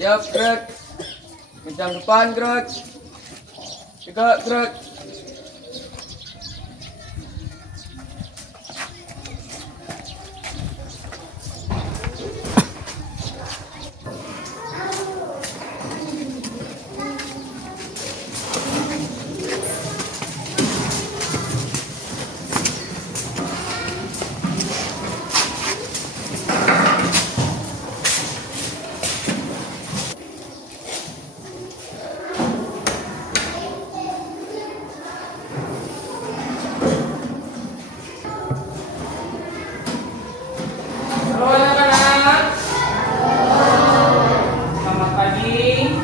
Siap, gerak. Kencang depan, gerak. Tegak, gerak. Halo anak-anak. Selamat pagi.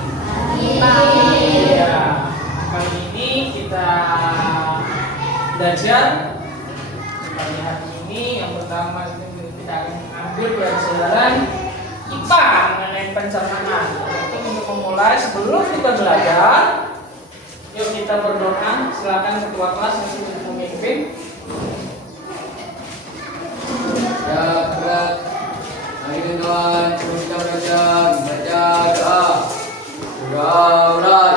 Ya, kali ini kita belajar. Pagi hari ini yang pertama kita akan ambil pelajaran IPA mengenai pencernaan. Untuk memulai, sebelum kita belajar, yuk kita berdoa. Silakan ketua kelas untuk memimpin. Ya, gerak. Hari ini Tuhan, kita belajar baca doa. Doa mulai.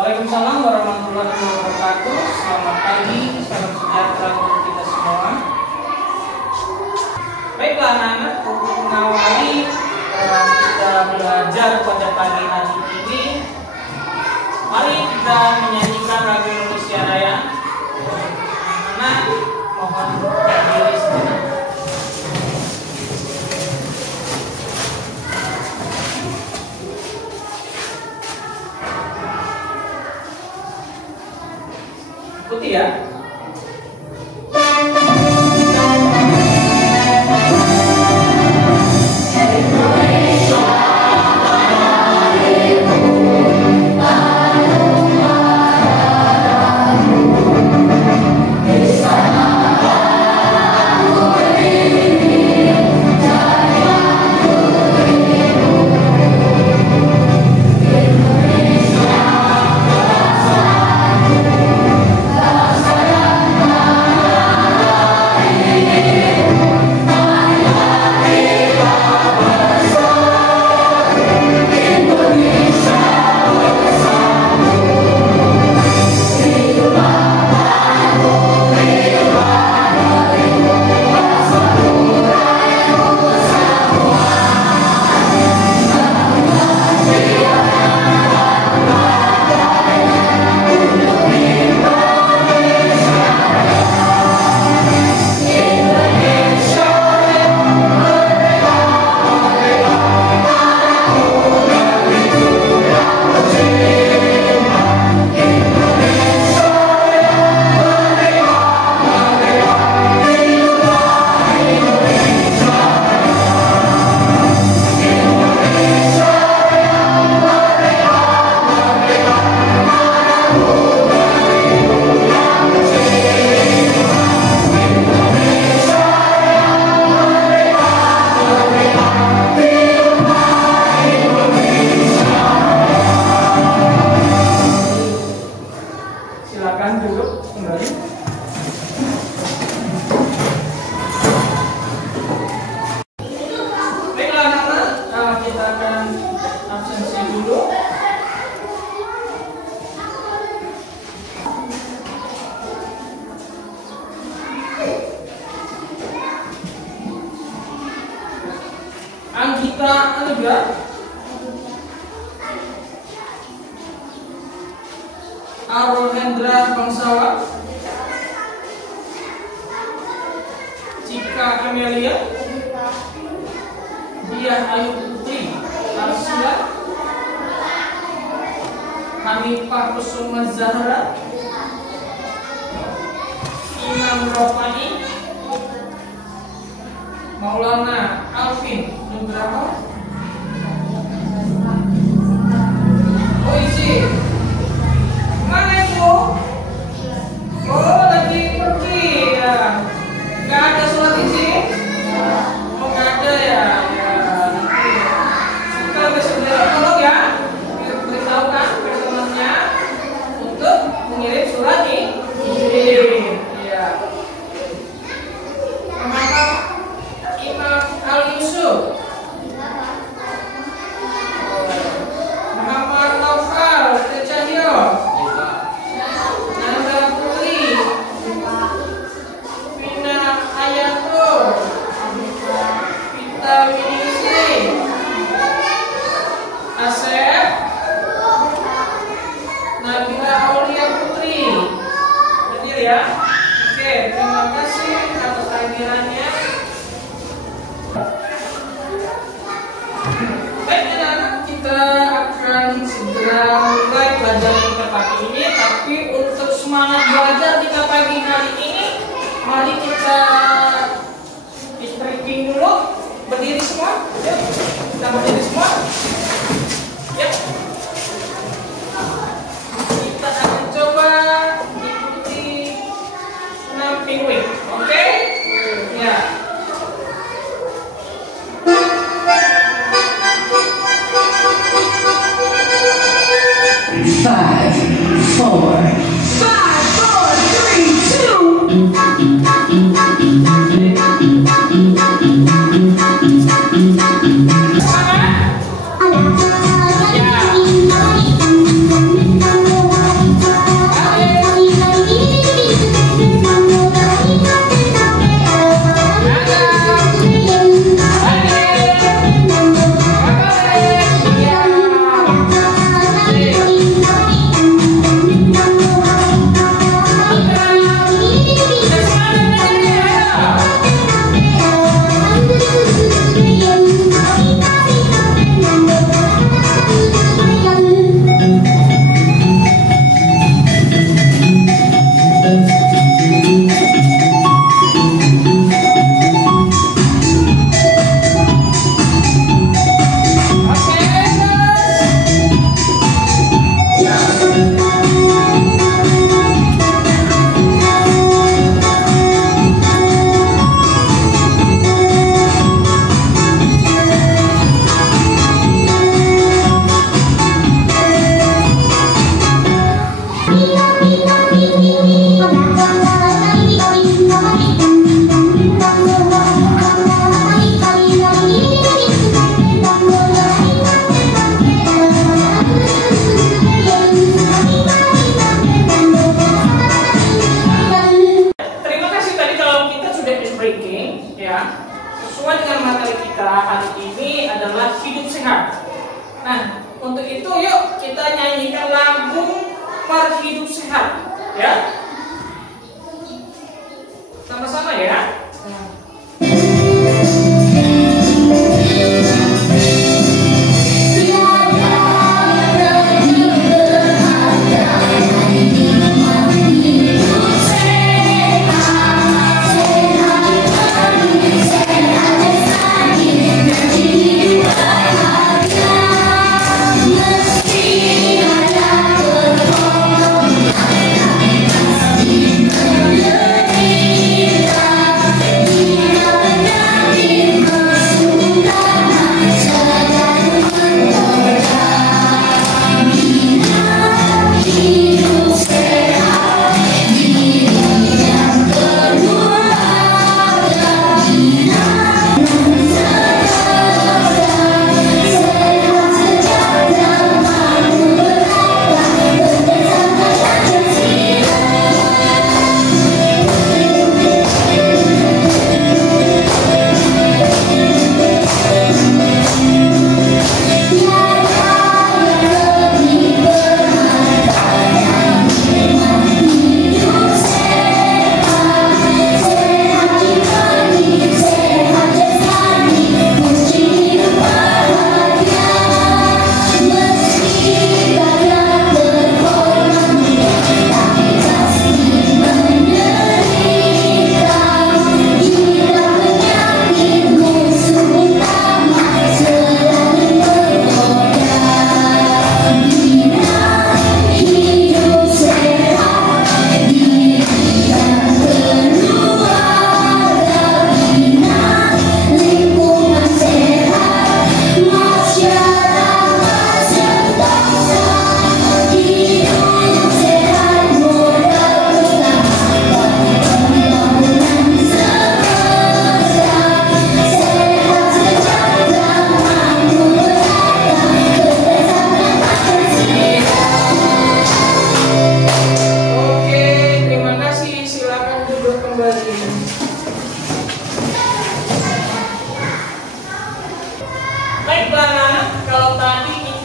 Waalaikumsalam warahmatullahi wabarakatuh. Selamat pagi, salam sejahtera untuk kita semua. Baiklah anak-anak, untuk mengawali kita belajar pada pagi hari ini, mari kita menyanyikan lagu Indonesia Raya. Anak-anak, mohon berdiri sejenak. Ikuti ya. Silakan duduk kembali. Baiklah anak-anak, kita akan absensi dulu. Anggita Anugrah, Arul Hendra Bangsawan, Cika Amelia, Diah Ayu Putri, Arsila, Hanifah Kusuma Zahra, Imam Rofani, Maulana Alvin Nugraha. Oh isi, mana itu? Oh lagi pergi ya. Gak ada sholat isi? Oh gak ada ya. Kita besok tolong ya. Beritahukan teman-temannya untuk mengirim surat ini. Iya. Muhammad Imam Al Yusuf, Muhammad Naufal Tecahyo, Nanda Putri, Vina Ayatul, Vita Winisi, Asep, Nabila Aulia Putri. Hadir ya. Oke, terima kasih atas kehadirannya. Baik anak-anak, kita akan segera mulai belajar kita pagi ini. Tapi untuk semangat belajar kita pagi hari ini, mari kita stretching dulu. Berdiri semua. Yuk, kita berdiri semua. Yuk. Kita akan coba ikuti senam penguin. Oke? Ya. Five, four, 3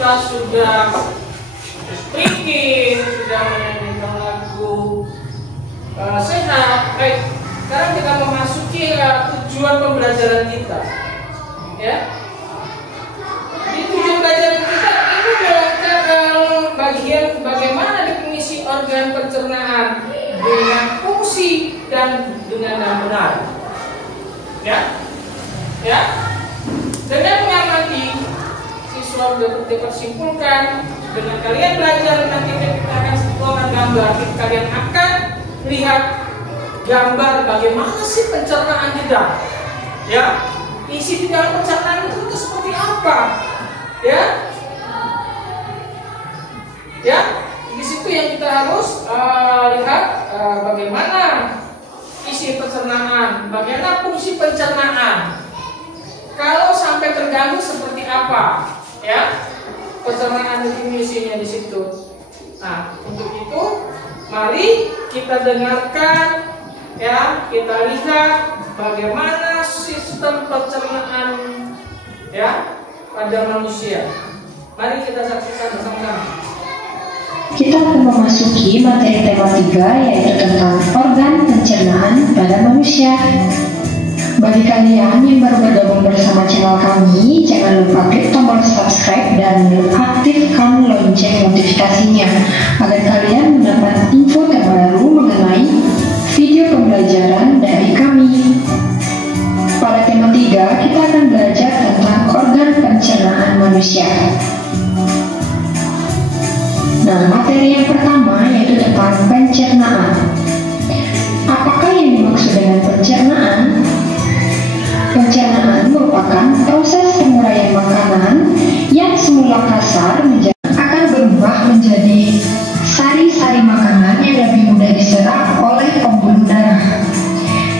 kita sudah speaking, sudah menyanyikan lagu sehat. Baik, sekarang kita memasuki tujuan pembelajaran kita. Ya, di tujuan pembelajaran kita itu dalam bagian bagaimana definisi organ pencernaan dengan fungsi dan dengan yang benar. Ya, dengan mengamati siswa dapat simpulkan dengan kalian belajar nanti kita akan setelahkan gambar. Kalian akan lihat gambar bagaimana sih pencernaan kita. Ya, isi di dalam pencernaan itu seperti apa? Ya, di situ yang kita harus lihat bagaimana isi pencernaan, bagaimana fungsi pencernaan. Kalau sampai terganggu seperti apa, ya? Pencernaan definisinya di situ. Nah, untuk itu mari kita dengarkan, ya, kita lihat bagaimana sistem pencernaan, ya, pada manusia. Mari kita saksikan bersama-sama. Kita akan memasuki materi tema 3, yaitu tentang organ pencernaan pada manusia. Bagi kalian yang baru bergabung bersama channel kami, jangan lupa klik tombol subscribe dan aktifkan lonceng notifikasinya agar kalian mendapat info terbaru mengenai video pembelajaran dari kami. Pada tema 3, kita akan belajar tentang organ pencernaan manusia. Nah, materi yang pertama yaitu tentang pencernaan. Apakah yang dimaksud dengan pencernaan? Pencernaan merupakan proses penguraian makanan yang semula kasar akan berubah menjadi sari-sari makanan yang lebih mudah diserap oleh pembuluh darah.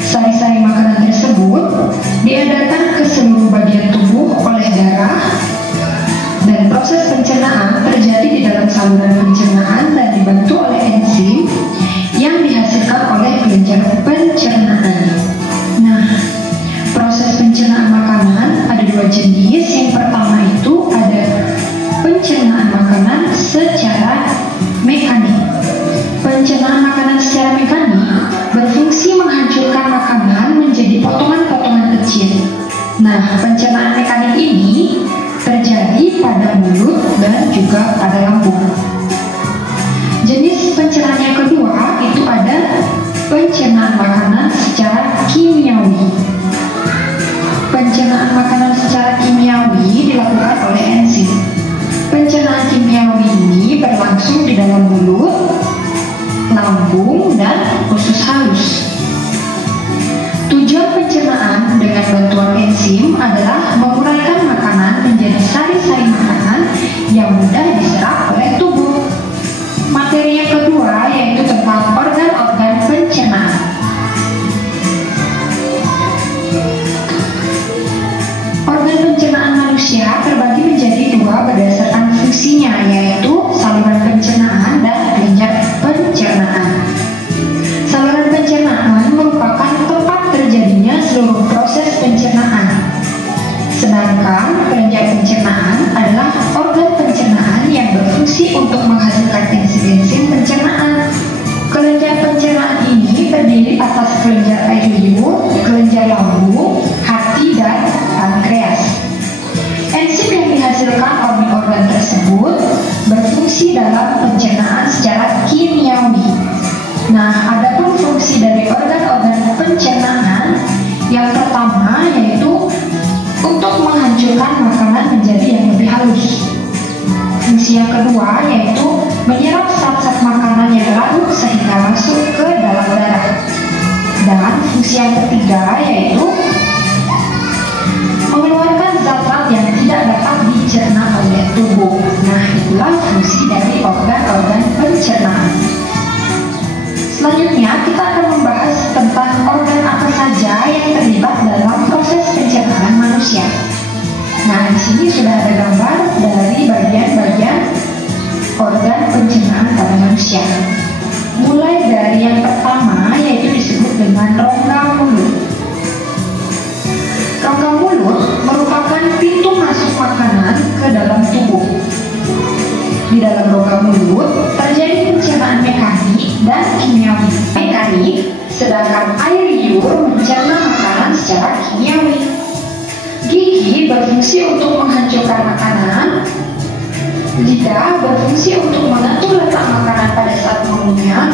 Sari-sari makanan tersebut diedarkan ke seluruh bagian tubuh oleh darah, dan proses pencernaan terjadi di dalam saluran pencernaan dan dibantu oleh enzim yang dihasilkan oleh kelenjar pencernaan. Nah, proses pencernaan makanan ada dua jenis. Yang pertama itu ada pencernaan makanan secara mekanik. Pencernaan makanan secara mekanik berfungsi menghancurkan makanan menjadi potongan-potongan kecil. Nah, pencernaan mekanik ini terjadi pada mulut dan juga pada lambung. Jenis pencernaan yang kedua itu ada pencernaan makanan secara kimiawi. Pencernaan makanan secara kimiawi dilakukan oleh enzim. Pencernaan kimiawi ini berlangsung di dalam mulut, lambung, dan usus halus. Tujuan pencernaan dengan bantuan enzim adalah menguraikan makanan menjadi sari-sari makanan yang mudah diserap oleh tubuh. Materi yang kedua yaitu tentang organ-organ pencernaan. Organ pencernaan manusia terbagi menjadi dua berdasarkan fungsinya, yaitu saluran pencernaan dan kelenjar pencernaan. Saluran pencernaan merupakan tempat terjadinya seluruh proses pencernaan, sedangkan kelenjar pencernaan adalah organ pencernaan yang berfungsi untuk menghasilkan enzim-enzim pencernaan. Kelenjar pencernaan ini terdiri atas kelenjar air liur, kelenjar lambung, hati, dan pankreas. Enzim yang dihasilkan organ-organ tersebut berfungsi dalam pencernaan secara kimiawi. Nah, adapun fungsi dari organ-organ pencernaan yang pertama yaitu untuk menghancurkan makanan menjadi yang lebih halus. Fungsi yang kedua yaitu menyerap zat-zat makanan yang larut sehingga masuk ke dalam darah. Dan fungsi yang ketiga yaitu mengeluarkan zat-zat yang tidak dapat dicerna oleh tubuh. Nah, itulah fungsi dari organ-organ pencernaan. Selanjutnya kita akan membahas tentang organ apa saja yang terlibat dalam proses pencernaan manusia. Nah, di sini sudah ada gambar dari bagian-bagian organ pencernaan pada manusia. Mulai dari yang pertama yaitu disebut dengan rongga mulut. Rongga mulut merupakan pintu masuk makanan ke dalam tubuh. Di dalam rongga mulut terjadi pencernaan mekanik dan kimiawi. Mekanik, sedangkan air liur mencerna makanan secara kimiawi. Gigi berfungsi untuk menghancurkan makanan. Lidah berfungsi untuk mengatur letak makanan pada saat mengunyah.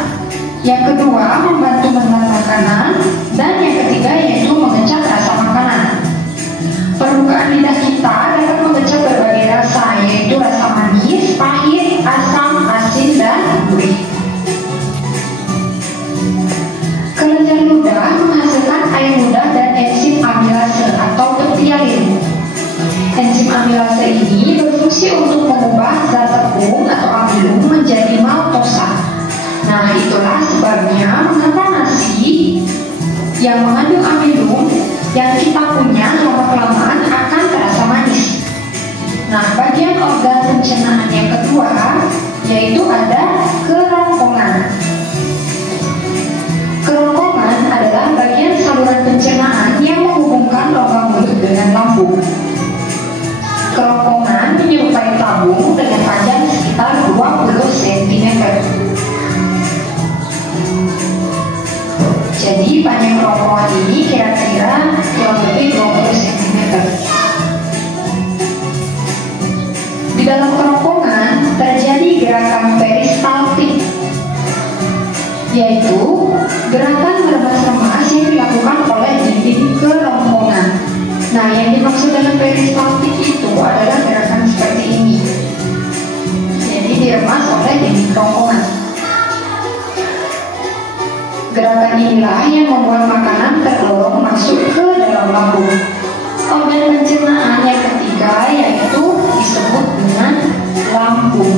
Yang kedua, membantu menelan makanan. Dan yang ketiga yaitu mengecap rasa makanan. Permukaan lidah kita dapat mengecap berbagai rasa, yaitu rasa manis, pahit, asam, asin, dan gurih. Kelenjar ludah menghasilkan air ludah dan enzim amilase atau peptialin. Enzim amilase ini berfungsi untuk mengubah zat tepung atau amilum menjadi maltosa. Nah, itulah sebabnya mengapa nasi yang mengandung amilum yang kita punya lama-kelamaan akan terasa manis. Nah, bagian organ pencernaan yang kedua yaitu ada kerongkongan. Kerongkongan adalah bagian saluran pencernaan yang menghubungkan rongga mulut dengan lambung. Kerongkongan menyerupai tabung dengan panjang sekitar 20 cm. Jadi panjang kerongkongan ini kira-kira kurang lebih 20 cm. Di dalam kerongkongan terjadi gerakan peristaltik, yaitu gerakan meremas-remas yang dilakukan oleh dinding kerongkongan. Nah, yang dimaksud dengan peristaltik itu adalah gerakan seperti ini. Jadi diremas oleh dinding kerongkongan. Gerakan inilah yang membuat makanan terdorong masuk ke dalam lambung. Organ pencernaan yang ketiga yaitu disebut dengan lambung.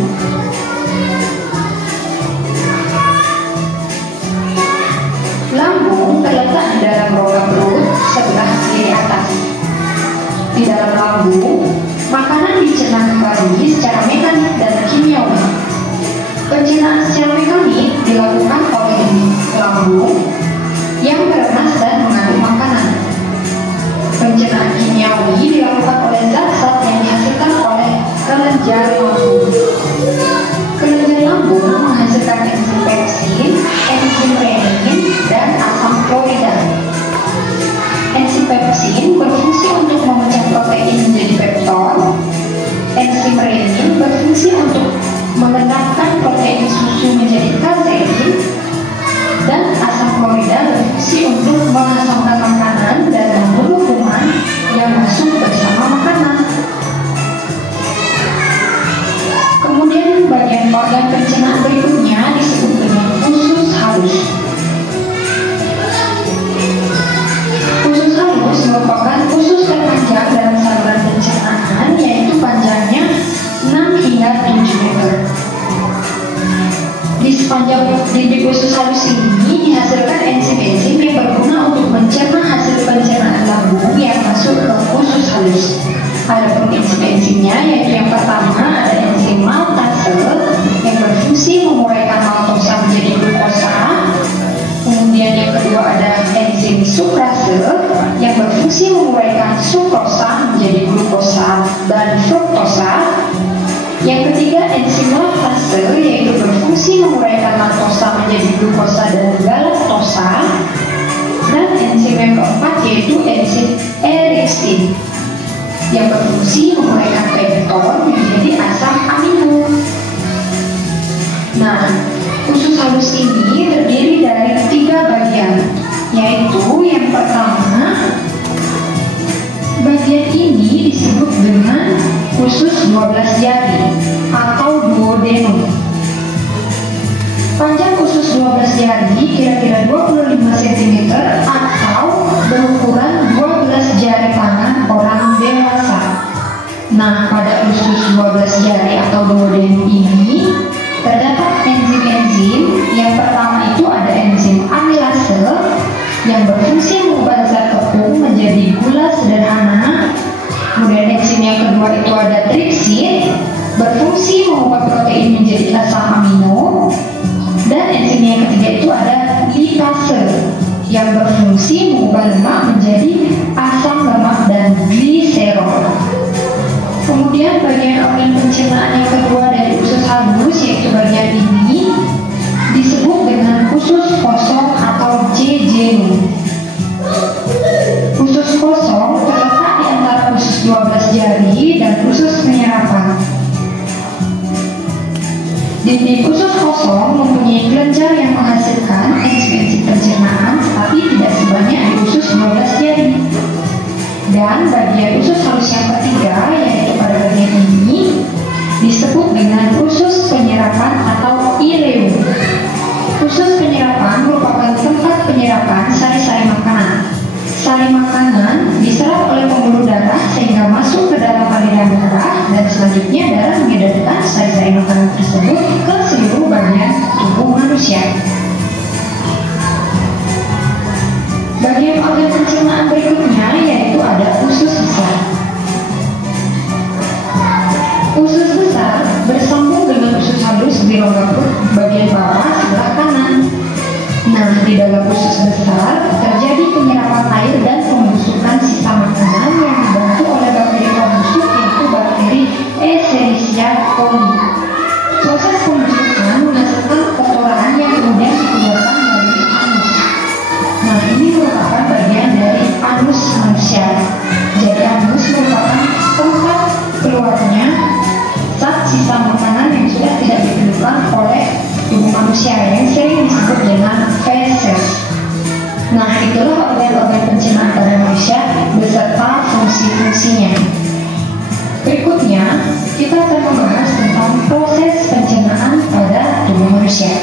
Lambung terletak di dalam rongga perut sebelah kiri atas. Di dalam lambung, makanan dicerna kembali secara mekanik dan kimiawi. Pencernaan secara mekanik dilakukan oleh lambung yang meremas dan mengandung makanan. Pencernaan kimiawi dilakukan oleh zat-zat yang dihasilkan oleh kelenjar lambung. Kelenjar lambung menghasilkan enzim pepsin, enzim renin, dan asam klorida. Enzim pepsin berfungsi untuk memecah protein menjadi pepton. Enzim renin berfungsi untuk mengendapkan protein susu menjadi kasein, dan asam klorida berfungsi untuk mengasamkan makanan dan membunuh kuman yang masuk bersama makanan. Kemudian bagian organ pencernaan berikutnya disebut dengan usus halus. Usus halus merupakan usus terpanjang dalam saluran pencernaan, yaitu panjangnya 6 hingga 7 meter. Di sepanjang dinding usus halus ini dihasilkan enzim-enzim yang berguna untuk mencerna hasil pencernaan lambung yang masuk ke usus halus. Adapun enzim-enzimnya yaitu yang pertama ada enzim maltase yang berfungsi menguraikan maltosa menjadi glukosa. Kemudian yang kedua ada enzim sukrase yang berfungsi menguraikan sukrosa menjadi glukosa dan fruktosa. Yang ketiga enzim laktase yaitu berfungsi menguraikan laktosa menjadi glukosa dan galaktosa. Dan enzim yang keempat yaitu enzim eriksin yang berfungsi menguraikan pepton menjadi asam amino. Nah, usus halus ini terdiri dari 3 bagian, yaitu yang pertama, bagian ini disebut dengan usus 12 jari atau duodenum. Panjang usus 12 jari kira-kira 25 cm atau berukuran 12 jari tangan orang dewasa. Nah, pada usus 12 jari atau duodenum ini terdapat enzim-enzim. Yang pertama itu ada enzim amilase yang berfungsi mengubah zat tepung menjadi gula sederhana. Kemudian enzim yang kedua itu ada tripsin, berfungsi mengubah protein menjadi asam amino. Dan enzim yang ketiga itu ada lipase yang berfungsi mengubah lemak menjadi asam lemak dan gliserol. Kemudian bagian organ pencernaan yang kedua dari usus halus Ini usus kosong mempunyai kelenjar yang menghasilkan enzim pencernaan, tapi tidak sebanyak di usus 12 jari. Dan bagian usus halus yang ketiga, yaitu pada bagian ini, disebut dengan usus penyerapan atau ileum. Usus penyerapan merupakan tempat penyerapan sari-sari makanan. Sari makanan diserap oleh pembuluh darah sehingga masuk ke dalam aliran darah, dan selanjutnya darah mengedarkan sari-sari makanan tersebut ke seluruh bagian tubuh manusia. Bagian organ pencernaan berikutnya yaitu ada usus besar. Usus besar bersambung dengan usus halus di rongga perut bagian bawah sebelah kanan. Nah, di dalam usus besar terjadi penyerapan air dan pembusukan sisa makanan yang dibantu oleh bakteri pembusuk yaitu bakteri Escherichia coli. Proses pembusukan menghasilkan kotoran yang kemudian dikeluarkan dari anus. Nah, ini merupakan bagian dari anus manusia. Jadi anus merupakan tempat keluarnya zat sisa makanan yang sudah tidak diperlukan oleh tubuh manusia yang sering disebut dengan feses. Nah, itulah organ-organ pencernaan pada manusia beserta fungsi-fungsinya. Berikutnya, kita akan membahas tentang proses pencernaan pada tubuh manusia.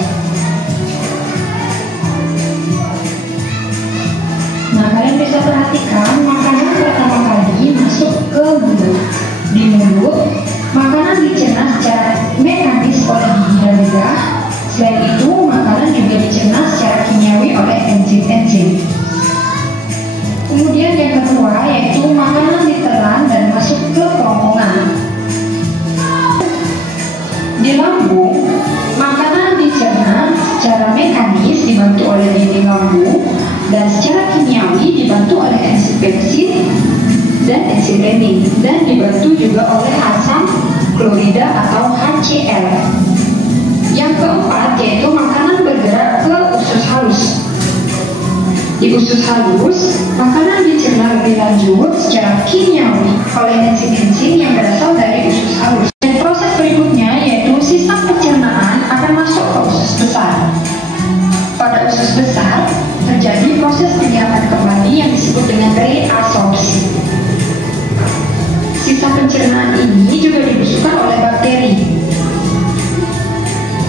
Nah, kalian bisa perhatikan makanan pertama kali masuk ke mulut. Di mulut, makanan dicerna secara mekanis oleh gigi dan lidah. Selain itu, makanan juga dicerna secara kimiawi oleh enzim-enzim. Kemudian yang kedua yaitu makanan ditelan dan masuk ke kerongkongan. Di lambung, makanan dicerna secara mekanis dibantu oleh dinding lambung dan secara kimiawi dibantu oleh enzim pepsid dan enzim renin, dan dibantu juga oleh asam klorida atau HCl. Yang keempat yaitu makanan bergerak ke usus halus. Di usus halus, makanan dicerna lebih lanjut secara kimiawi oleh enzim-enzim yang berasal dari usus halus. Dan proses berikutnya yaitu sistem pencernaan akan masuk ke usus besar. Pada usus besar terjadi proses penyerapan kembali yang disebut dengan reabsorpsi. Sisa pencernaan ini juga dibusukkan oleh bakteri.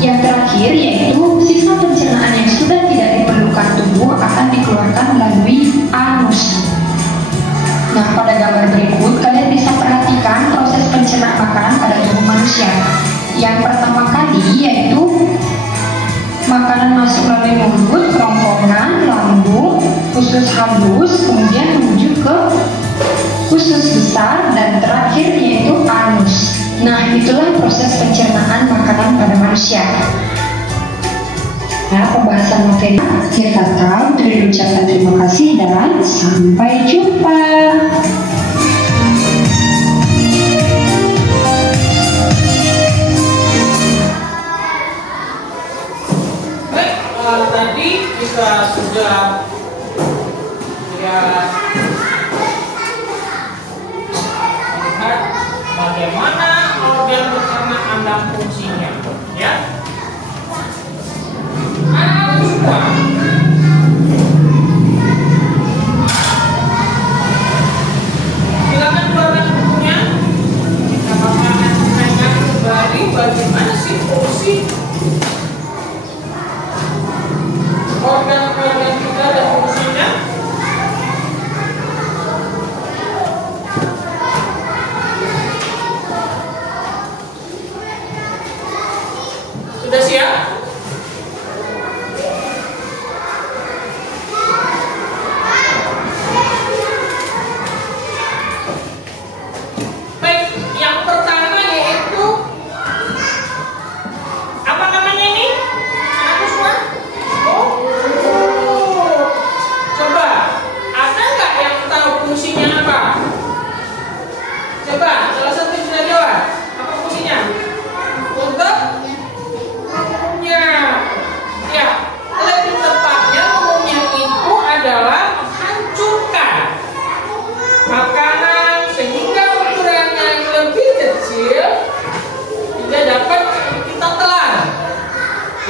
Yang terakhir yaitu sisa pencernaan yang sudah tidak diperlukan tubuh akan dikeluarkan melalui anus. Nah, pada gambar berikut kalian bisa perhatikan proses pencernaan makanan pada tubuh manusia. Yang pertama kali yaitu makanan masuk melalui mulut, kerongkongan, lambung, usus halus, kemudian menuju ke usus besar, dan terakhir yaitu anus. Nah, itulah proses pencernaan makanan pada manusia. Nah, pembahasan materi akhir kata untuk diucapkan terima kasih dan sampai jumpa. Baik, tadi kita sudah lihat melihat bagaimana organ pencernaan dan fungsinya, ya. Anak-anak semua, silakan keluarkan bukunya. Kita akan menanyakan kembali bagaimana sih fungsi organ-organ kita dan fungsinya.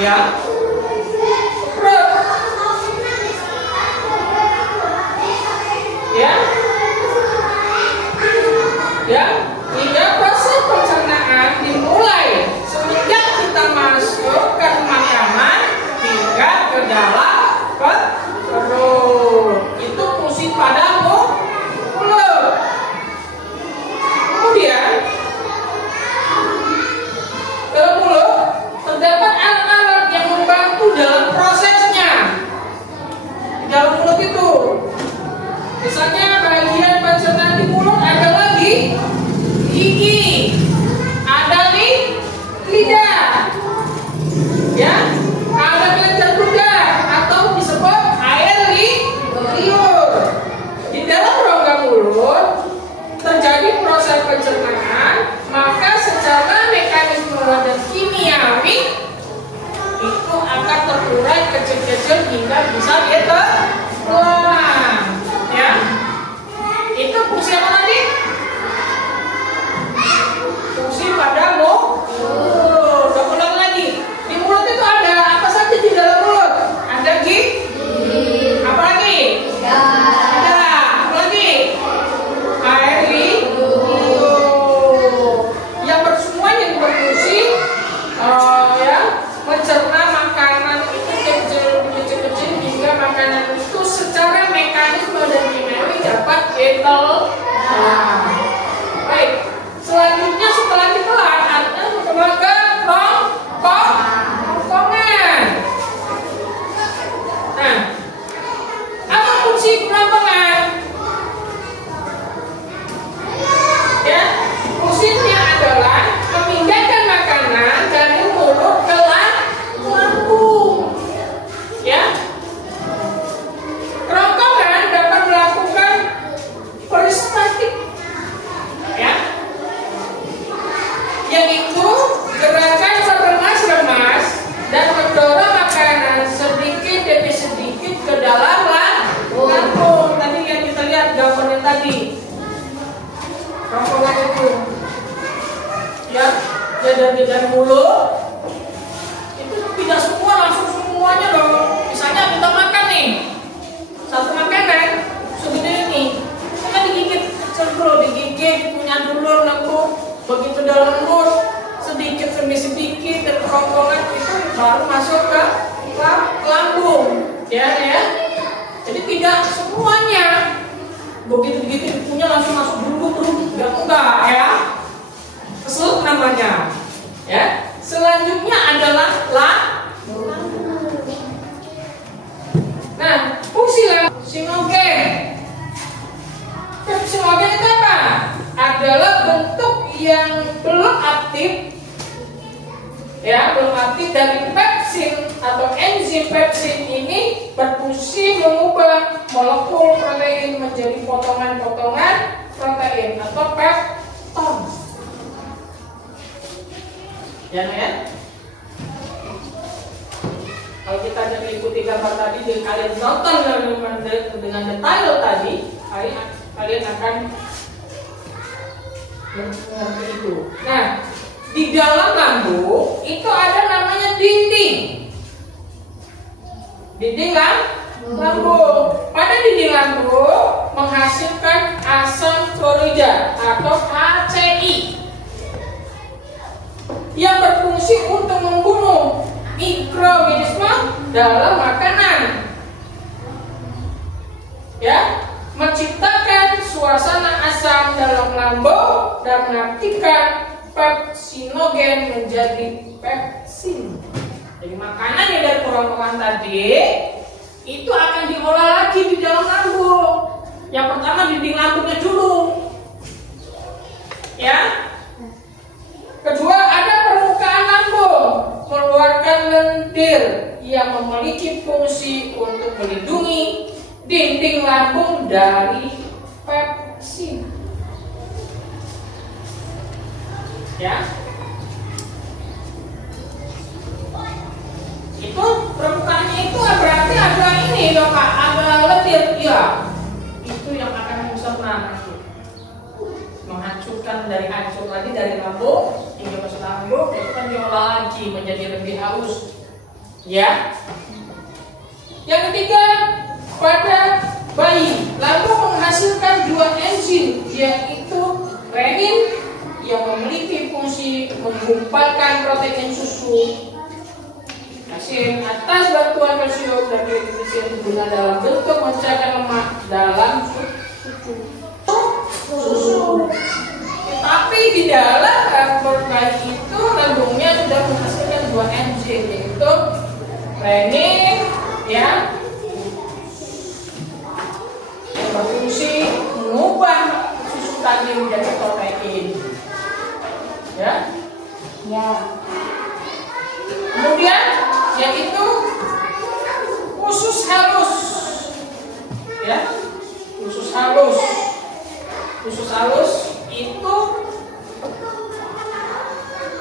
ya. Perut. Ya. Ya, hingga proses pencernaan dimulai semenjak kita masukkan makanan hingga ke dalam perut. Itu fungsi pada mulut. Kemudian dalam mulut terdapat alat-alat yang membantu dalam prosesnya. Di dalam mulut itu, misalnya bagian pencernaan di mulut ada lagi gigi, ada nih lidah, ya, ada kelenjar kuda atau disebut air liur. Di dalam rongga mulut terjadi proses pencernaan, maka secara mekanisme dan kimiawi itu akan terurai kecil-kecil hingga bisa ditelan, ya. Itu fungsi apa tadi? Fungsi pada mulut. Ulang lagi. Di mulut itu ada apa saja di dalam mulut? Ada gigi. Apa lagi? Ada. Apa lagi? Air liur. Yang semuanya berfungsi ya, mencerna makanan itu kecil-kecil hingga makanan itu secara mekanisme dan kimiawi dapat ditelan. Baik. Selanjutnya setelah ditelan, artinya berkembang ke kerongkongan. Nah, apa fungsi kerongkongan? Ya, fungsinya adalah memindahkan makanan dari mulut ke lambung. Ya, kerongkongan dapat melakukan peristaltik. Ya, yaitu gerakan meremas-remas dan mendorong makanan sedikit demi sedikit ke dalam lambung. Tadi yang kita lihat gambarnya tadi, kerongkongan itu, ya, dari mulut itu tidak semua langsung semuanya dong. Misalnya kita makan nih, satu makanan segede ini, kita digigit dulu, dikunyah dulu lembut. Begitu dalam mulut sedikit demi sedikit dan kerongkongan itu baru masuk ke lambung, ya. Jadi tidak semuanya begitu punya langsung masuk dulu, enggak, ya. Keselak namanya, ya. Selanjutnya adalah lambung. Nah, fungsi lambung sinogen. Sinogen itu apa? Adalah bentuk yang belum aktif, ya, belum aktif dari pepsin atau enzim pepsin ini berfungsi mengubah molekul protein menjadi potongan-potongan protein atau pepton. Ya. Kalau kita mengikuti gambar tadi, kalian nonton dengan detail tadi, kalian akan mengerti itu. Nah, di dalam lambung itu ada namanya dinding. Dinding lambung. Pada dinding lambung menghasilkan asam klorida atau HCl yang berfungsi untuk membunuh mikroorganisme dalam makanan. Ya, menciptakan suasana asam dalam lambung dan mengaktifkan pepsinogen menjadi pepsin. Jadi makanan yang dari kerongkongan tadi itu akan diolah lagi di dalam lambung. Yang pertama dinding lambungnya dulu, ya. Kedua ada permukaan lambung mengeluarkan lendir yang memiliki fungsi untuk melindungi dinding lambung dari pepsin. Ya, itu permukaannya itu berarti ada ini dong Kak, ada lendir, ya. Itu yang akan mencerna, menghancurkan dari lambung hingga masuk lambung, itu kan diolah lagi menjadi lebih halus, Ya. Yang ketiga, pada bayi lambung menghasilkan 2 enzim, yaitu renin yang memiliki fungsi menggumpalkan protein susu asin atas bantuan kalsium dan defisien guna dalam bentuk mencairkan lemak dalam susu. Tapi di dalam lambung bayi itu lambungnya sudah menghasilkan 2 enzim, yaitu renin ya, yang berfungsi mengubah susu tadi menjadi protein. Ya. Kemudian yaitu usus halus. Ya. Usus halus. Usus halus itu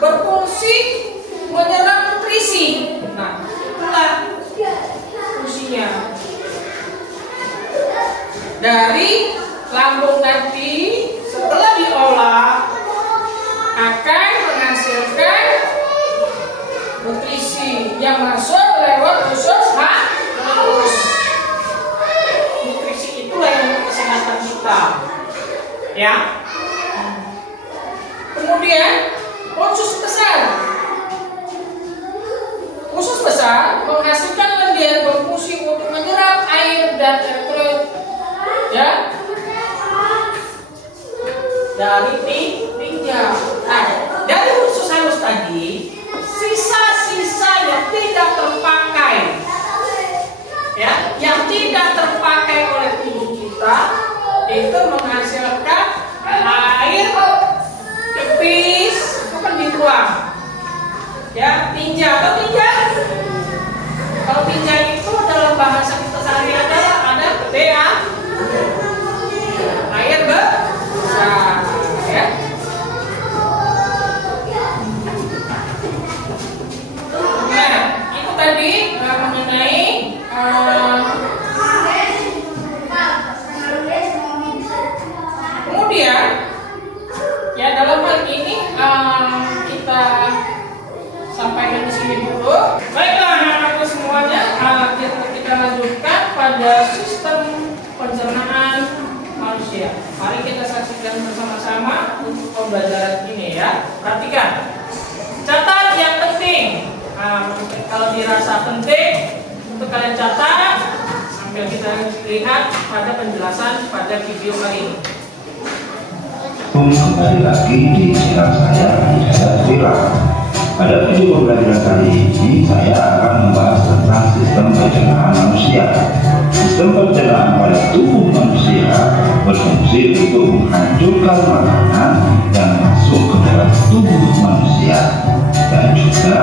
berfungsi menyerap nutrisi. Nah, itulah fungsinya. Dari lambung tadi setelah diolah akan menghasilkan nutrisi yang masuk lewat usus halus. Nutrisi itulah yang kesehatan kita. Ya. Kemudian usus besar. Usus besar menghasilkan lendir berfungsi untuk menyerap air dan elektrolit. Ya. Dari tinja. Nah, dari usus halus tadi, sisa-sisa yang tidak terpakai, ya, yang tidak terpakai oleh tubuh kita, itu menghasilkan air tipis, itu kan dibuang. Ya, tinja atau tinja. Kalau tinja itu dalam bahasa kita sehari-hari ada BA, air besar, ya. Nah, itu tadi mengenai kemudian ya dalam hal ini kita sampaikan di sini dulu. Baiklah anak-anakku semuanya, kita lanjutkan pada sistem pencernaan manusia. Mari kita saksikan bersama-sama untuk pembelajaran ini ya. Perhatikan, catat yang penting. Kalau dirasa penting untuk kalian catat sambil kita lihat pada penjelasan pada video kali ini. Kembali lagi di channel saya Vira. Pada video pembelajaran kali ini saya akan membahas tentang sistem pencernaan manusia. Sistem pencernaan pada tubuh manusia berfungsi untuk menghancurkan makanan yang masuk ke dalam tubuh manusia dan juga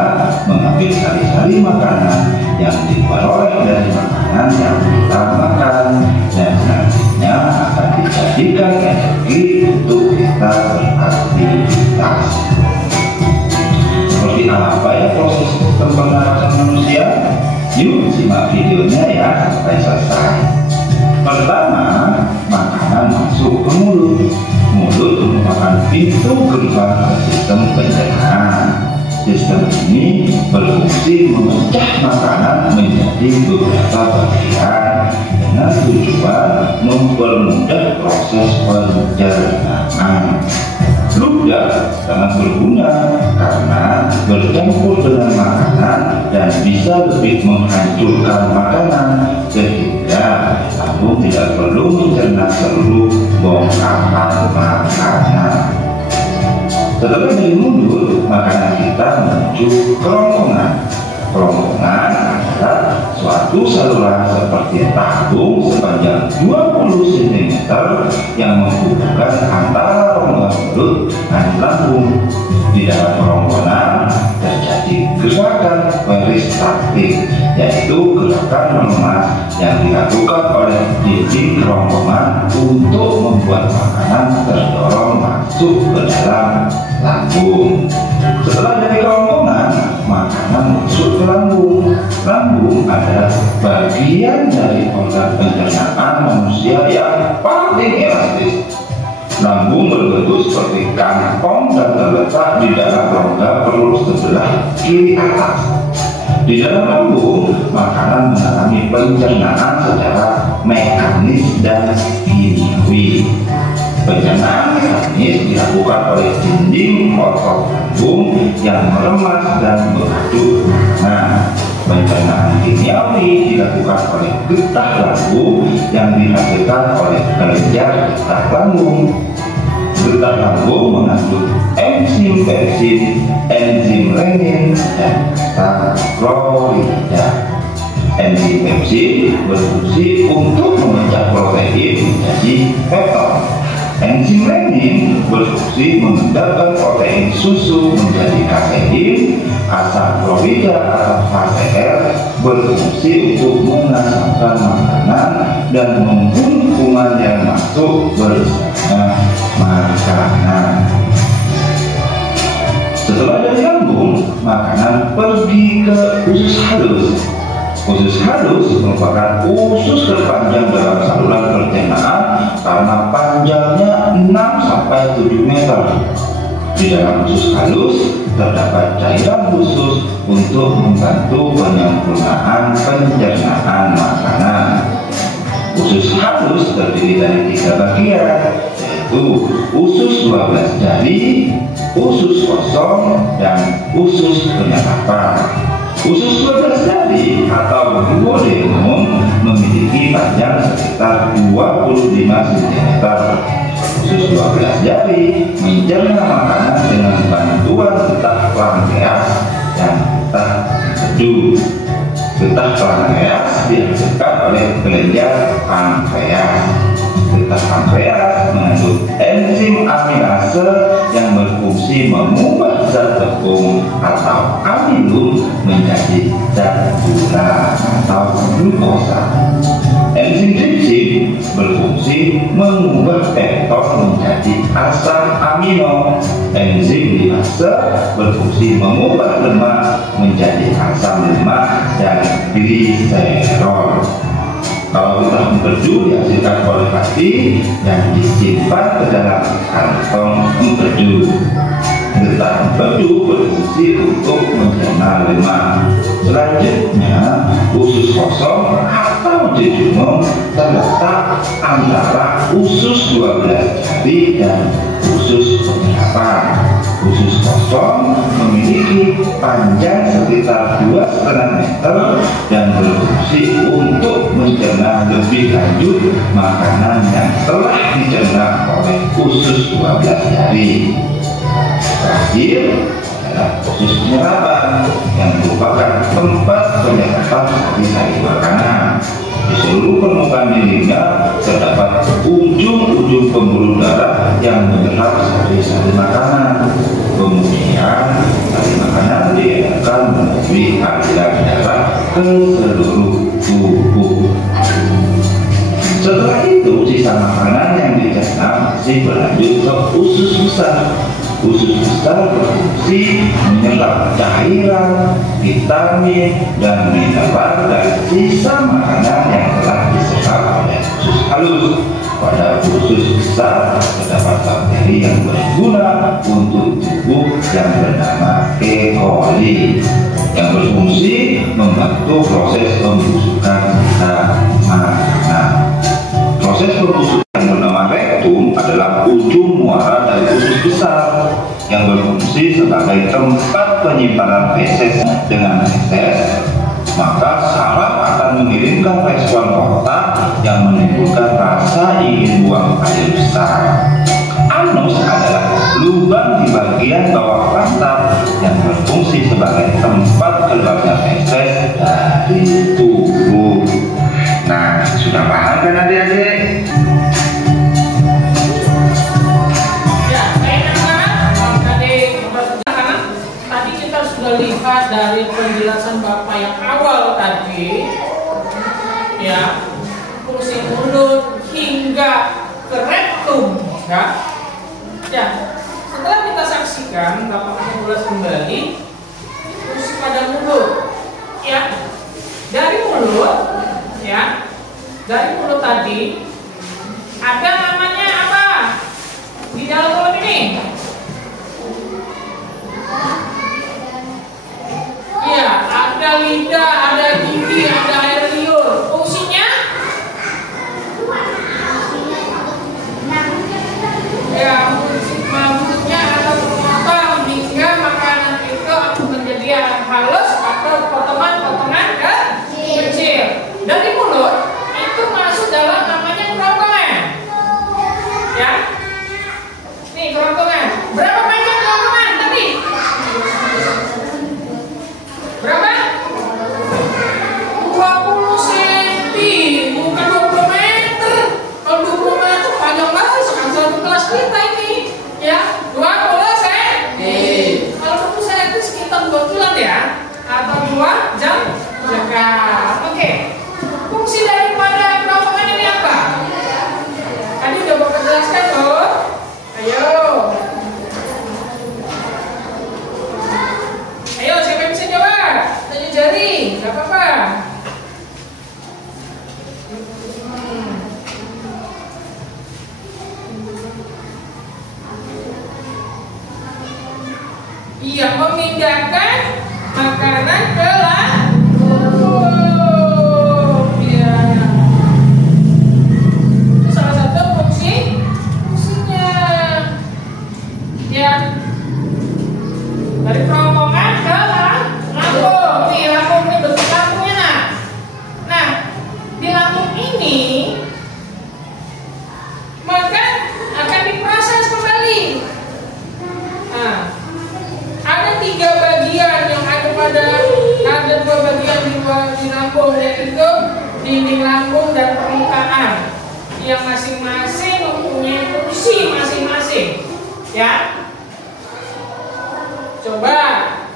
mengambil sari-sari makanan yang diperoleh dari makanan yang kita makan dan nantinya akan dijadikan energi untuk kita beraktivitas. Seperti apa ya proses sistem pernapasan manusia? Yuk simak videonya ya sampai selesai. Pertama, makanan masuk ke mulut. Mulut merupakan pintu gerbang ke sistem pencernaan. Sistem ini berfungsi memecah makanan menjadi beberapa bagian dengan tujuan mempermudah proses pencernaan. Ludah sangat berguna karena bercampur dengan makanan dan bisa lebih menghancurkan makanan sehingga lambung tidak perlu mencerna seluruh bongkahan makanan. Setelah dari mulut, makanan kita menuju kerongkongan. Kerongkongan adalah suatu saluran seperti tabung sepanjang 20 cm yang menghubungkan antara rongga mulut dan lambung. Di dalam kerongkongan terjadi gerakan peristaltik, yaitu gerakan melemas yang dilakukan oleh dinding kerongkongan untuk membuat makanan terdorong masuk ke dalam lambung. Setelah dari kerongkongan, makanan masuk ke lambung. Lambung adalah bagian dari organ pencernaan manusia yang paling elastis. Lambung berbentuk seperti kantong dan terletak di dalam rongga perut sebelah kiri atas. Di dalam lambung, makanan mengalami pencernaan secara mekanis dan kimiawi. Pencernaan mekanis dilakukan oleh dinding otot lambung yang melemas dan beraduk. Nah, pencernaan kimiawi dilakukan oleh getah lambung yang dihasilkan oleh kelenjar getah lambung. Getah lambung mengandung enzim pepsin, enzim renin, dan sakrolida. Enzim pepsin berfungsi untuk memecah protein menjadi peptid. Enzim renin berfungsi membedakan protein susu menjadi kasein. Asam klorida atau HCl berfungsi untuk mengasamkan makanan dan membunuh kuman yang masuk bersama makanan. Setelah dari lambung, makanan pergi ke usus halus. Usus halus merupakan usus terpanjang dalam saluran pencernaan karena panjangnya 6-7 meter. Di dalam usus halus terdapat cairan khusus untuk membantu penyempurnaan pencernaan makanan. Usus halus terdiri dari 3 bagian, yaitu usus 12 jari, usus kosong, dan usus penyerapan. Usus 12 jari atau duodenum memiliki panjang sekitar 25 cm. Usus 12 jari mencerna makanan dengan bantuan getah pankreas dan getah empedu. Getah pankreas dihasilkan oleh kelenjar pankreas. Getah pankreas mengandung enzim aminase yang berfungsi mengubah zat tepung atau amilum menjadi zat gula atau glukosa. Enzim tripsin berfungsi mengubah peptid menjadi asam amino. Enzim lipase berfungsi mengubah lemak menjadi asam lemak dan gliserol. Kalau getah empedu dihasilkan oleh hati dan disimpan ke dalam kantong empedu. Getah empedu berfungsi untuk mencerna lemak. Selanjutnya, usus kosong atau jejunum terletak antara usus 12 jari dan usus penyerapan. Usus kosong memiliki panjang sekitar 2,5 meter dan berfungsi untuk mencerna lebih lanjut makanan yang telah dicerna oleh usus 12 jari. Terakhir adalah usus penyerapan yang merupakan tempat penyerapan sari makanan. Di seluruh permukaan dindingnya terdapat ujung-ujung pembuluh darah yang menyerap sari-sari makanan. Kemudian sari makanan diedarkan melalui aliran darah ke seluruh tubuh. Setelah itu sisa makanan yang dicerna masih berlanjut ke usus besar. Usus besar berfungsi menyerap cairan, vitamin, dan mineral dari sisa makanan yang telah diserap oleh usus halus. Pada usus besar terdapat bakteri yang berguna untuk tubuh yang bernama E. coli yang berfungsi membantu proses pembusukan makanan. Proses pembusukan yang bernama rektum adalah ujung muara dari usus besar yang berfungsi sebagai tempat penyimpanan feses. Dengan feses, maka saraf akan mengirimkan respon otak yang menimbulkan rasa ingin buang air besar. Anus adalah lubang di bagian bawah pantat yang berfungsi sebagai tempat keluarnya feses dari tubuh. Nah, sudah paham kan adik-adik? Lihat dari penjelasan Bapak yang awal tadi, ya, fungsi mulut hingga ke rektum, ya. Setelah kita saksikan, Bapak mengulas kembali fungsi pada mulut, ya. Dari mulut, ya, dari mulut tadi ada namanya apa di dalam mulut ini? Ya, ada Iya, memindahkan makanan ke lambung. Iya. Itu salah satu fungsinya. Ya. Dari kerongkongan ke lambung. Nih, lambung ini bentuk lambungnya. Nah, di lambung ini maka akan diproses kembali. Nah, ada 3 bagian yang ada ada 2 bagian di lambung, yaitu dinding lambung dan permukaan yang masing-masing mempunyai fungsi masing-masing. Ya, coba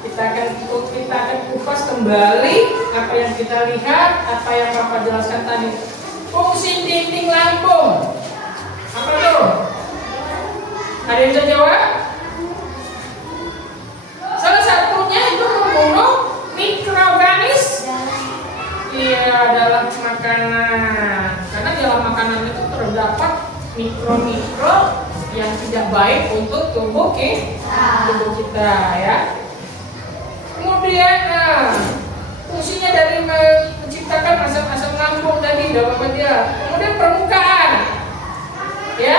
kita akan kupas kembali apa yang kita lihat, apa yang Bapak jelaskan tadi. Fungsi dinding lambung apa tuh? Ada yang bisa jawab? Salah satunya itu membunuh mikroorganisme. Iya, dalam makanan. Karena dalam makanan itu terdapat mikro-mikro yang tidak baik untuk tubuh kita, ya. Kemudian fungsinya dari menciptakan asam-asam lambung tadi udah Bapak jelas. Kemudian permukaan, ya,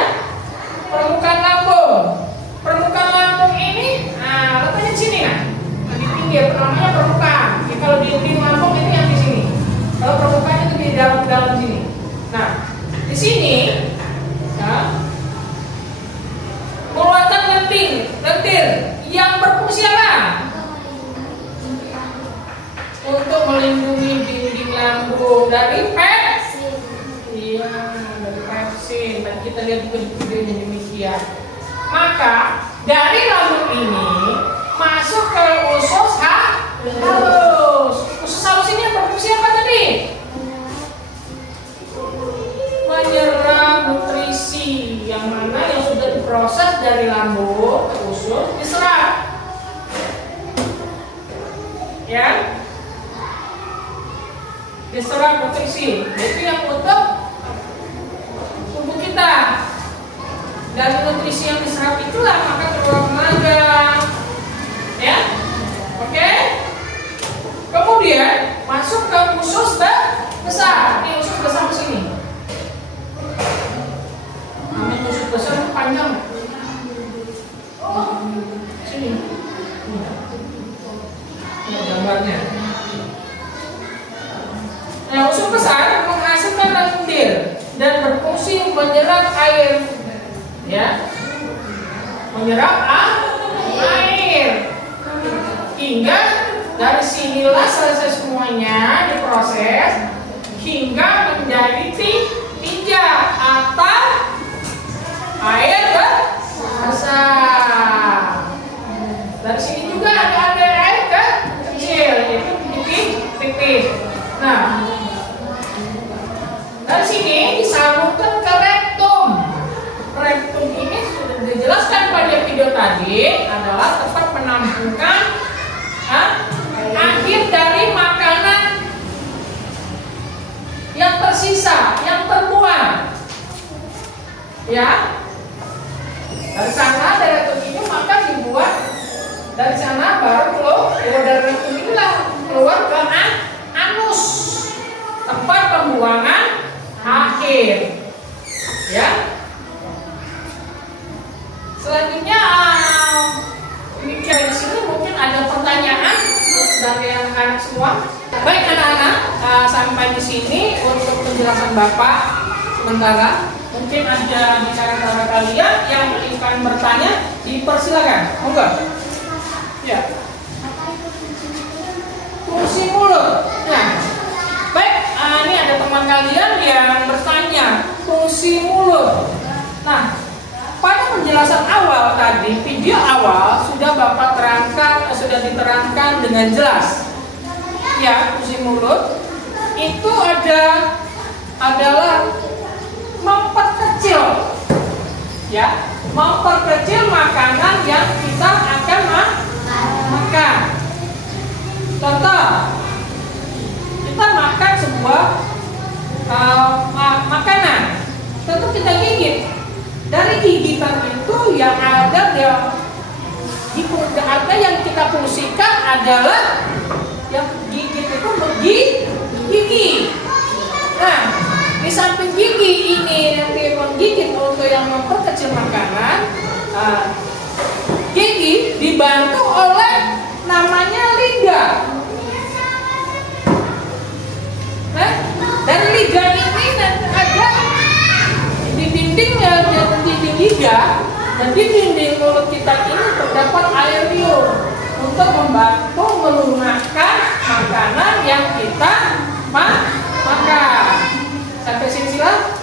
permukaan lambung. Permukaan lambung ini, letaknya di sini kan, di pinggir, namanya permukaan. Jadi, kalau di lambung itu yang di sini. Kalau permukaan itu di dalam sini. Nah, di sini, ya, mengeluarkan lendir yang berfungsi apa? Untuk melindungi dinding lambung dari peksin. Iya, dari peksin. Dan kita lihat juga di videonya demikian. Maka dari lambung ini masuk ke usus halus. Usus halus ini berfungsi apa tadi? Menyerap nutrisi yang mana yang sudah diproses dari lambung ke usus diserap. Ya, diserap nutrisi. Itu yang untuk tubuh kita. Dan nutrisi yang diserap itulah maka keluar tenaga. Ya, oke. Kemudian masuk ke usus besar. Ini usus besar di sini. Ini usus besar panjang. Sini. Ini gambarnya. Nah, usus besar menghasilkan lendir dan berfungsi menyerap air. Ya, menyerap air hingga dari sinilah selesai semuanya diproses hingga menjadi tinja atau air besar. Dari sini juga ada air kecil, itu tipis. Nah, dari sini disalurkan ke rektum. Rektum ini sudah dijelaskan pada video tadi adalah tempat penampungan akhir dari makanan yang tersisa, yang terbuang. Ya, dari sana dari rektum ini maka dibuat, dari sana baru keluar dari rektum inilah keluar ke anus, tempat pembuangan akhir. Ya. Selanjutnya ini di sini mungkin ada pertanyaan dari anak-anak semua. Baik anak-anak, sampai di sini untuk penjelasan Bapak sementara. Mungkin ada di antara kalian yang ingin bertanya, dipersilakan. Monggo. Ya. Fungsi mulut. Nah, baik, ini ada teman kalian yang bertanya fungsi mulut. Nah, pada penjelasan awal tadi, video awal sudah Bapak terangkan, sudah diterangkan dengan jelas. Ya, fungsi mulut itu adalah memperkecil, ya, memperkecil makanan yang kita akan makan. Contoh, kita makan sebuah makanan, tentu kita gigit. Dari gigitan itu yang ada dimana yang kita fungsikan adalah yang gigit itu gigi. Nah, di samping gigi ini yang menggigit untuk yang memperkecil makanan, gigi dibantu oleh namanya liga. Nah, dari liga ini ada di dindingnya, di dinding liga dan di dinding mulut kita ini terdapat air liur untuk membantu melunakkan makanan yang kita makan. Sampai sini jelas?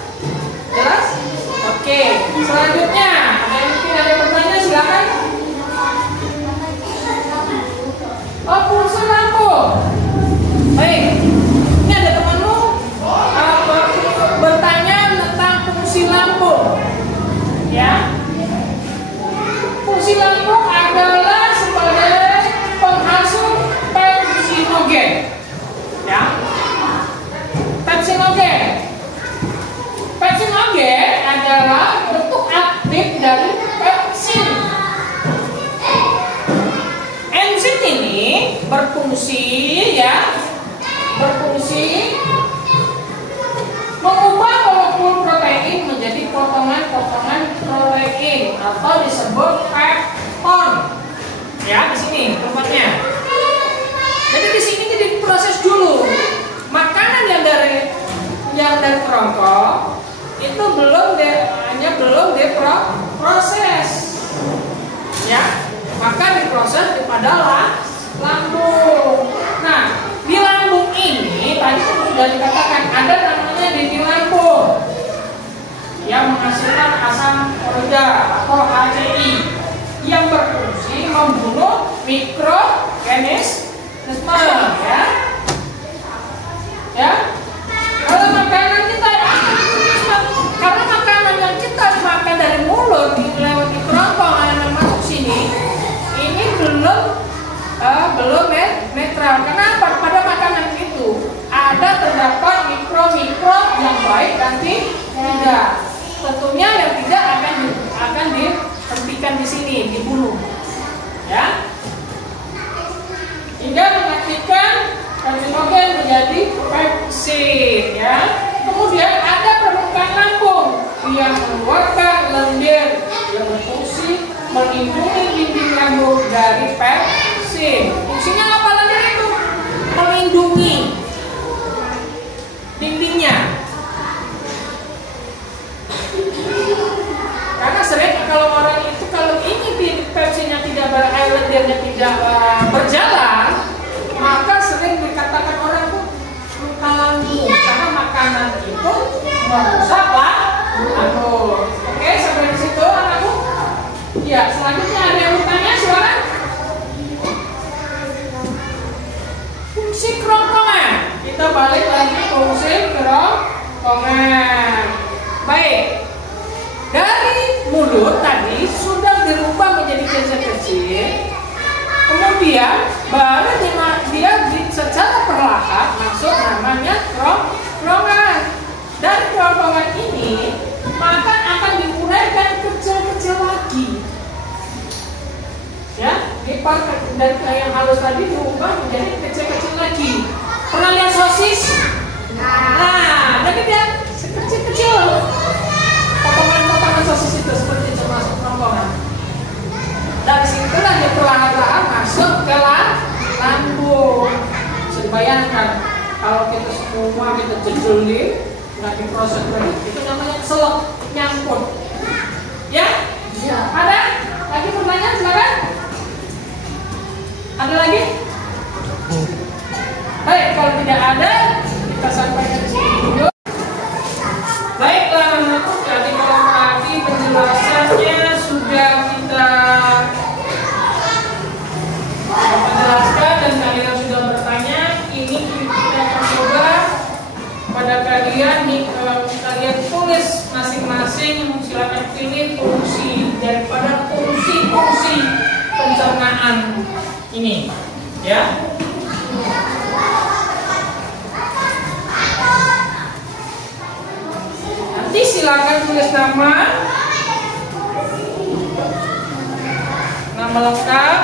Oke, selanjutnya mungkin ada pertanyaan, silakan. Oh, fungsi lambung. Baik, ini ada temanmu bertanya tentang fungsi lambung. Ya, fungsi lambung adalah sebagai penghasil pepsinogen. Ya, pepsinogen. Pepsinogen adalah bentuk aktif dari pepsin. Enzim ini berfungsi mengubah molekul protein menjadi potongan-potongan protein atau disebut pepton. Ya, di sini tempatnya. Jadi di sini diproses dulu. Makanan yang dari kerongkong itu belum diproses. Ya, maka diproses kepada lambung. Nah, di lambung ini tadi sudah dikatakan ada namanya di lambung yang menghasilkan asam korda atau HCI yang berfungsi membunuh mikroorganisme. Ya. Kalau makanan kita karena makanan yang kita makan dari mulut lewat di kerongkong yang masuk sini, ini belum netral. Kenapa? Pada makanan itu terdapat mikro yang baik dan tidak. Tentunya yang tidak akan dihentikan di sini, dibunuh. Ya. Hingga mengaktifkan pepsinogen menjadi pepsin. Ya. Kemudian ada permukaan lambung yang mengeluarkan lendir yang berfungsi melindungi dinding lambung dari pepsin. Fungsinya apa lendir itu? Melindungi dindingnya. Karena sering kalau orang itu kalau ini pepsinnya tidak lendirnya tidak berjalan, maka sering dikatakan orang itu luka lambung karena makanan itu merusak lambung. Oke, sampai di situ anakku. Ya, selanjutnya ada yang bertanya, silakan. Fungsi kerongkongan. Kita balik lagi fungsi kerongkongan. Baik. Dari mulut tadi sudah dirubah menjadi kecil-kecil. Kemudian baru dia secara perlahan masuk namanya kerongkongan. Dari kerongkongan ini maka akan diuraikan kecil-kecil lagi. Ya, dari yang halus tadi diubah menjadi kecil-kecil lagi. Pernah lihat sosis? Nah, jadi dia kecil-kecil. Potongan-potongan sosis itu seperti itu masuk kerongkongan. Dari situlah dia perlahan-lahan masuk ke lambung. Bisa dibayangkan kalau kita semua kita jejelin, nggak diproses lagi, itu namanya selek nyangkut. Ya? Ya. Ada? Lagi pertanyaan, silakan. Ada lagi? Baik, kalau tidak ada, kita sampaikan di sini dulu. Baiklah, menurutku tadi kalau tadi penjelasannya sudah kita menjelaskan dan kalian sudah bertanya, ini kita akan coba pada kalian tulis masing-masing, silakan pilih fungsi daripada fungsi pencernaan ini, ya. Nanti silakan tulis nama lengkap,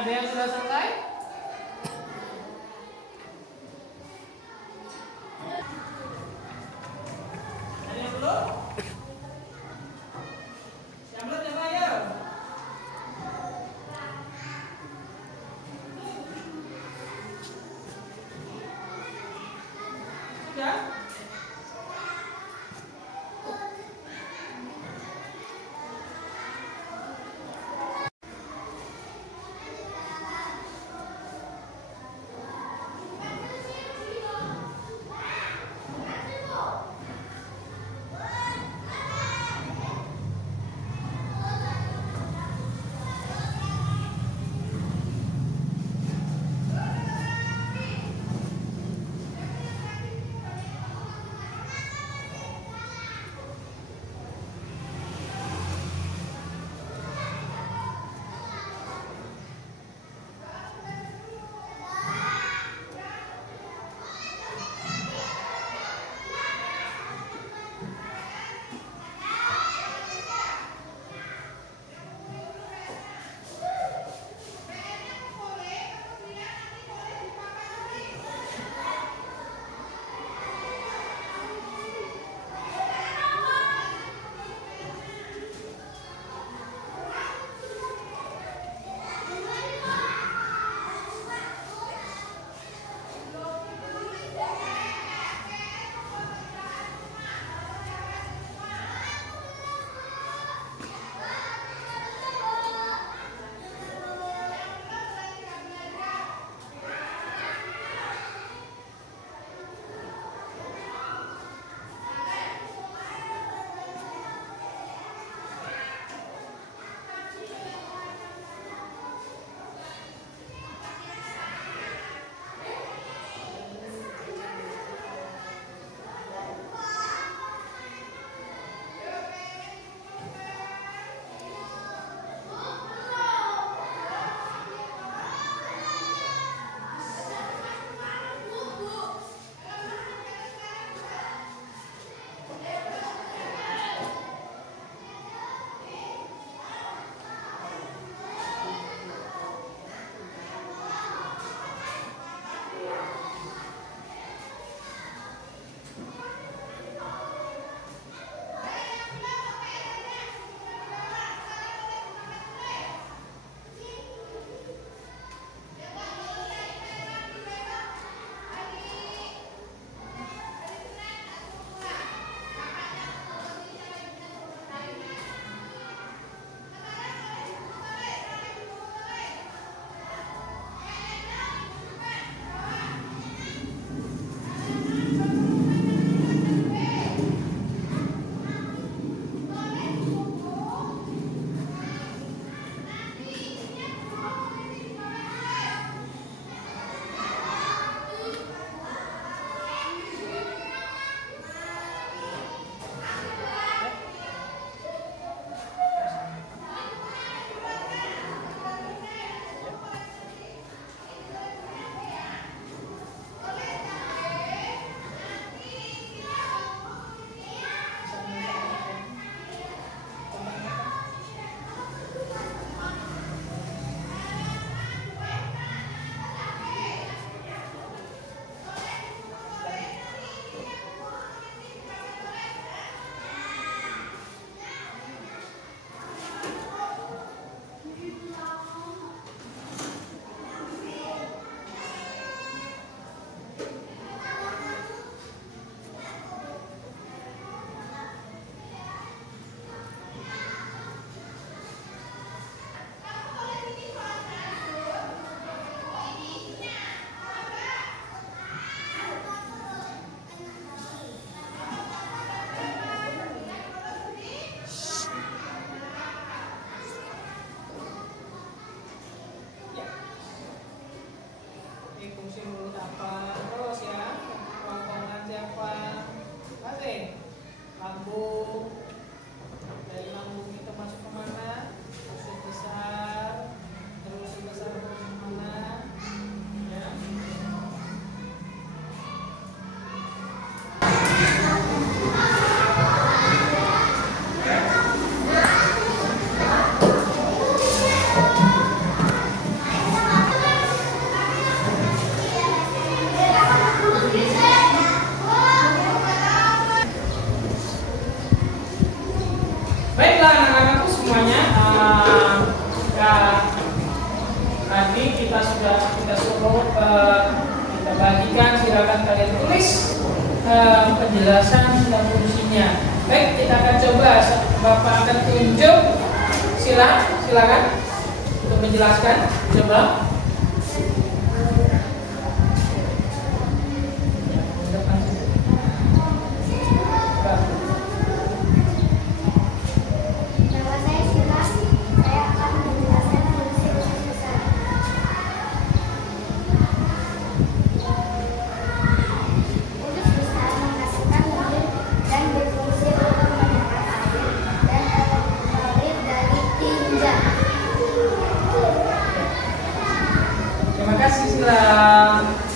Ada yang sudah selesai? Ada yang belum? Yang belum coba ayo. Sudah? Fungsi mulut apa? Terus ya, kerongkongan siapa? Kasih lambung. Dari lambung itu masuk kemana? Masuk besar. Terus besar terus kemana? Ya. tadi kita suruh kita bagikan, silakan kalian tulis penjelasan dan fungsinya. Baik, kita akan coba. Bapak akan tunjuk. Silakan untuk menjelaskan. Coba.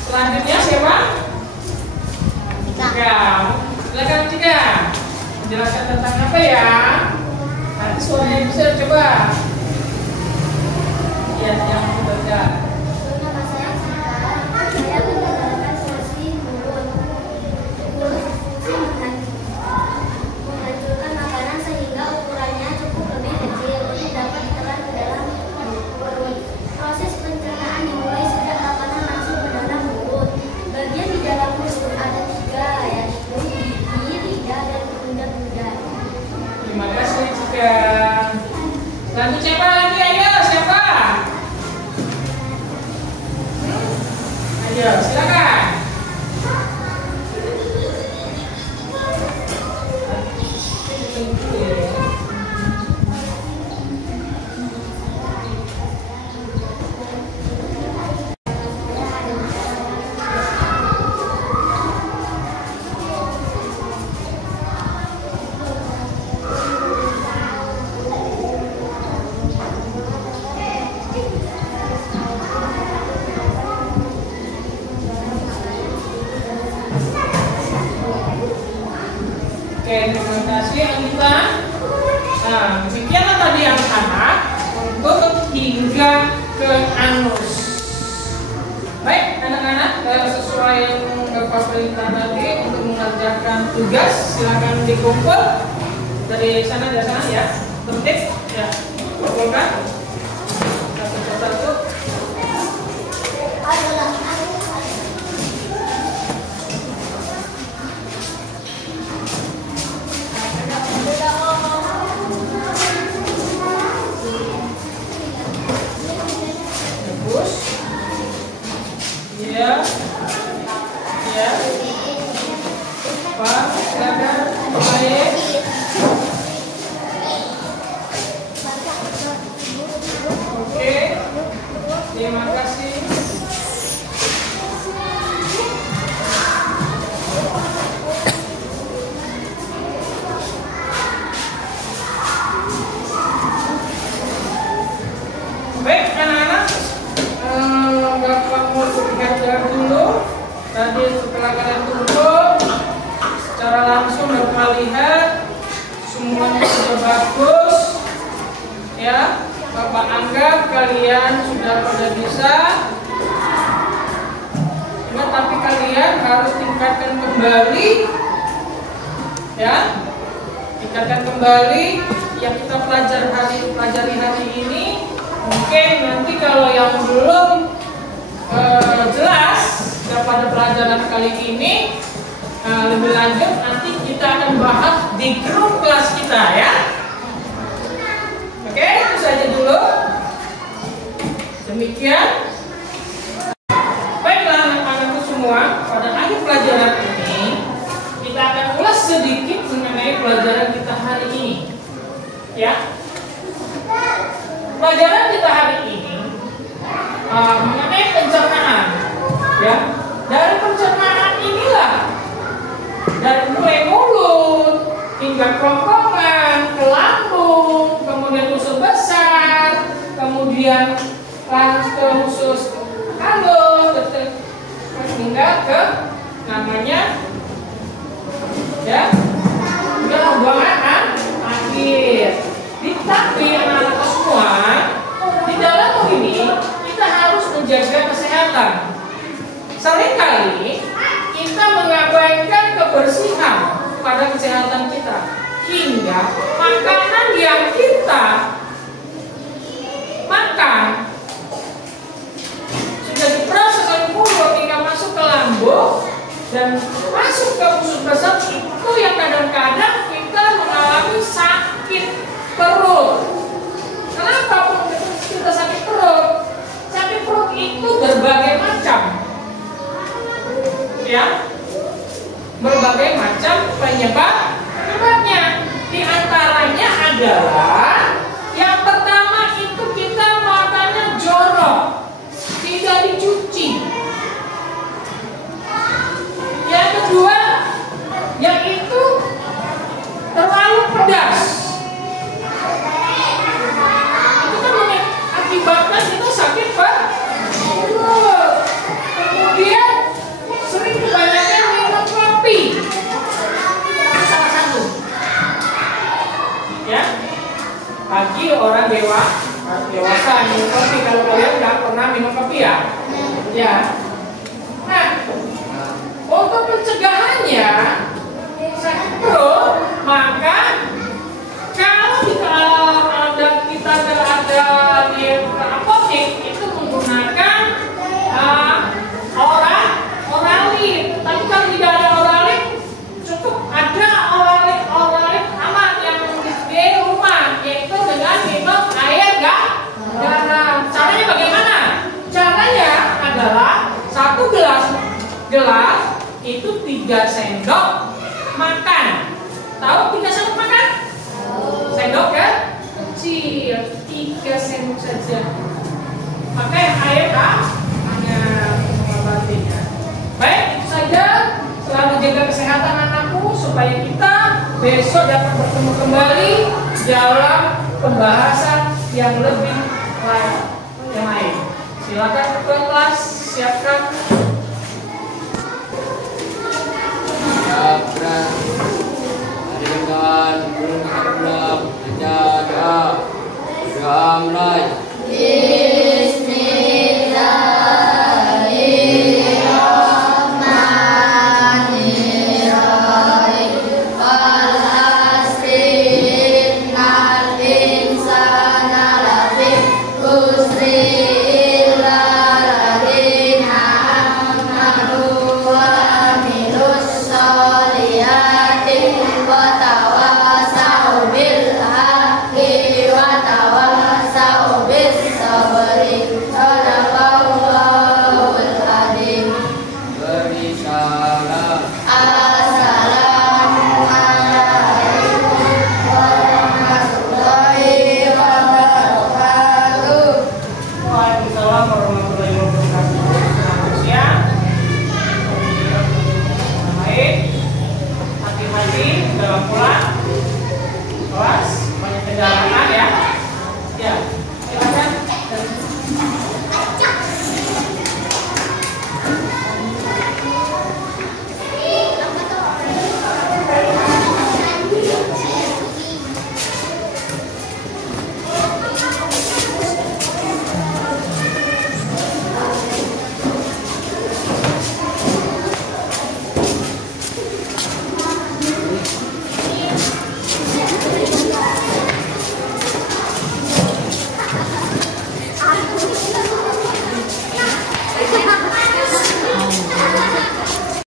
Selanjutnya siapa? Cika. Silakan Cika. Menjelaskan tentang apa ya? Nanti suaranya bisa coba. Iya, yang berbeda. Nama saya Cika. Saya menjalankan fungsi mulut. Menghancurkan makanan sehingga ukurannya cukup lebih kecil untuk dapat ditelan ke dalam perut. Proses pencernaan dimulai sejak makanan masuk ke dalam mulut. Bagian di dalam mulut ada 3, yaitu gigi, lidah, dan pundak-pundak. Terima kasih Cika. Lanjut siapa lagi? Ayo siapa? Ayo silakan. Oke, terima kasih Anita. Nah, demikianlah tadi anak-anak untuk hingga ke anus. Baik, anak-anak, sesuai yang Bapak perintah tadi untuk mengerjakan tugas, silakan dikumpul dari sana ya. Tertib, ya. Kumpulkan. Satu-satu. Ya, Pak, silakan. Baik. Oke, terima kasih. Baik, anak-anak. Bapak mau lihat dulu. Tadi setelah kalian kumpul, secara langsung Bapak lihat semuanya sudah bagus. Ya, Bapak anggap kalian sudah pada bisa. Ya, tapi kalian harus tingkatkan kembali. Ya, tingkatkan kembali yang kita pelajari hari ini. Mungkin nanti kalau yang belum jelas pada pelajaran kali ini lebih lanjut nanti kita akan bahas di grup kelas kita ya. Oke, itu saja dulu. Demikian. Baiklah anak-anakku semua, pada akhir pelajaran ini kita akan ulas sedikit mengenai pelajaran kita hari ini. Ya. Pelajaran kita hari ini mengenai pencernaan. Ya. Dari pencernaan inilah, dari mulai mulut hingga kerongkongan, ke lambung, kemudian usus besar, kemudian ke usus halus, hingga ke namanya ya, hingga pembuangan akhir. Tapi anak-anak semua, di dalam ini kita harus menjaga kesehatan. Seringkali kita mengabaikan kebersihan pada kesehatan kita, hingga makanan yang kita makan dewasa minum kopi. Kalau kalian nggak pernah minum kopi ya, ya. Nah, untuk pencegahannya, bro, maka kalau kita ada di apotek itu menggunakan oralit. Tapi kalau tidak ada oralit, cukup ada oralit aman yang di rumah, yaitu dengan minum air garam. Caranya bagaimana? Caranya adalah 1 gelas itu 3 sendok makan. Tahu 3 sendok makan? Sendok kan? Kecil, 3 sendok saja. Pakai air hanya mengobatinya. Baik, itu saja. Selalu jaga kesehatan anakku supaya kita besok dapat bertemu kembali dalam pembahasan yang lebih lain. Silakan ketua kelas siapkan. Hari dengan guru menghadap baca doa. Doa mulai.